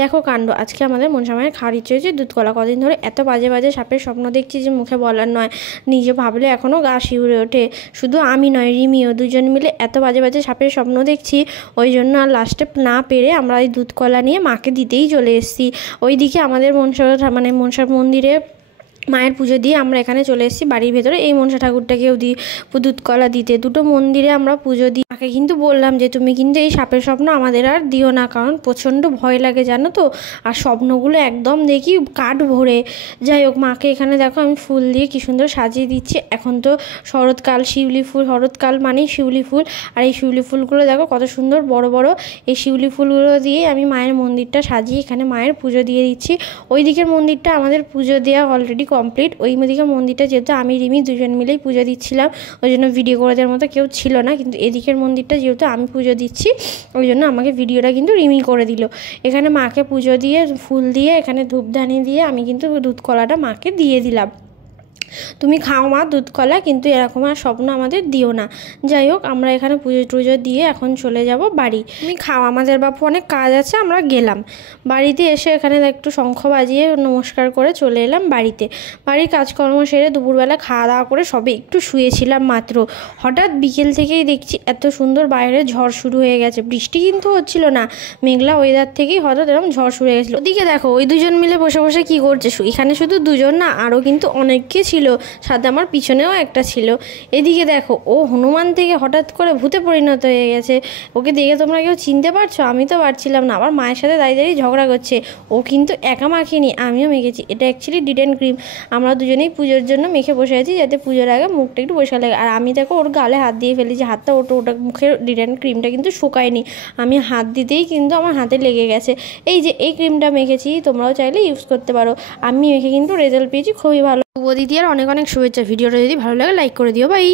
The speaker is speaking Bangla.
দেখো কাণ্ড, আজকে আমাদের মনসা মায়ের খাওয়ার ইচ্ছে হয়েছে দুধ কলা। কদিন ধরে এত বাজে বাজে সাপের স্বপ্ন দেখছি যে মুখে বলার নয়। নিজে ভাবলে এখনও গা শিউরে ওঠে। শুধু আমি নয়, রিমিও, দুজন মিলে এত বাজে বাজে সাপের স্বপ্ন দেখছি। ওই জন্য আর লাস্টে না পেরে আমরা এই দুধ কলা নিয়ে মাকে দিতেই চলে এসেছি। ওইদিকে আমাদের মনসা মন্দিরে মায়ের পুজো দিয়ে আমরা এখানে চলে এসেছি বাড়ির ভেতরে এই মনসা ঠাকুরটাকেও দিই দুধ কলা দিতে। দুটো মন্দিরে আমরা পুজো দিই। মাকে কিন্তু বললাম যে তুমি কিন্তু এই সাপের স্বপ্ন আমাদের আর দিও না, কারণ প্রচণ্ড ভয় লাগে জানো তো। আর স্বপ্নগুলো একদম দেখি কাঠ ভরে। যাই হোক, মাকে এখানে দেখো আমি ফুল দিয়ে কী সুন্দর সাজিয়ে দিচ্ছি। এখন তো শরৎকাল, শিউলি ফুল, শরৎকাল মানেই শিউলি ফুল। আর এই শিউলি ফুলগুলো দেখো কত সুন্দর বড় বড়। এই শিউলি ফুলগুলো দিয়ে আমি মায়ের মন্দিরটা সাজিয়ে এখানে মায়ের পুজো দিয়ে দিচ্ছি। ওই দিকের মন্দিরটা আমাদের পুজো দেওয়া অলরেডি কমপ্লিট। ওই দিকে মন্দিরটা যেহেতু আমি রিমি দুজন মিলেই পুজো দিচ্ছিলাম, ওই জন্য ভিডিও করে দেওয়ার মতো কেউ ছিল না। কিন্তু এদিকের মন্দিরটা যেহেতু আমি পুজো দিচ্ছি, ওই জন্য আমাকে ভিডিওটা কিন্তু রিমি করে দিল। এখানে মাকে পুজো দিয়ে ফুল দিয়ে এখানে ধূপধানি দিয়ে আমি কিন্তু দুধ কলাটা মাকে দিয়ে দিলাম। তুমি খাও মা দুধ কলা, কিন্তু এরকম আর স্বপ্ন আমাদের দিও না। যাই হোক, আমরা এখানে পুজো টুজো দিয়ে এখন চলে যাব বাড়ি। তুমি খাও, আমাদের বাপু অনেক কাজ আছে, আমরা গেলাম। বাড়িতে এসে এখানে একটু শঙ্খ বাজিয়ে নমস্কার করে চলে এলাম বাড়িতে। বাড়ির কাজকর্ম সেরে দুপুরবেলা খাওয়া দাওয়া করে সবে একটু শুয়েছিলাম মাত্র। হঠাৎ বিকেল থেকেই দেখছি এত সুন্দর বাইরে ঝড় শুরু হয়ে গেছে। বৃষ্টি কিন্তু হচ্ছিল না, মেঘলা ওয়েদার থেকেই হঠাৎ এরকম ঝড় শুরু হয়ে গেছিলো। ওদিকে দেখো ওই দুজন মিলে বসে বসে কি করছে। এখানে শুধু দুজন না, আরও কিন্তু অনেকে ছিল, সাথে আমার পিছনেও একটা ছিল। এদিকে দেখো ও হনুমান থেকে হঠাৎ করে ভূতে পরিণত হয়ে গেছে। ওকে দেখে তোমরা কেউ চিনতে পারছো? আমি তো পারছিলাম না। আবার মায়ের সাথে দাঁড়িয়ে দাঁড়িয়ে ঝগড়া করছে। ও কিন্তু একা মাখিনি, আমিও মেখেছি। এটা অ্যাকচুয়ালি ডিডেন ক্রিম। আমরা দুজনেই পুজোর জন্য মেখে বসে আছি, যাতে পুজোর আগে মুখটা একটু পরিষ্কার লাগে। আর আমি দেখো ওর গালে হাত দিয়ে ফেলেছি। হাতটা ওটা মুখের ডিডেন ক্রিমটা কিন্তু শুকায়নি। আমি হাত দিতেই কিন্তু আমার হাতে লেগে গেছে। এই যে এই ক্রিমটা মেখেছি, তোমরাও চাইলে ইউজ করতে পারো। আমি মেখে কিন্তু রেজাল্ট পেয়েছি খুবই ভালো। শুভ দিদি আর অনেক অনেক শুভেচ্ছা। ভিডিওটা যদি ভালো লাগে লাইক করে দিও। বাই।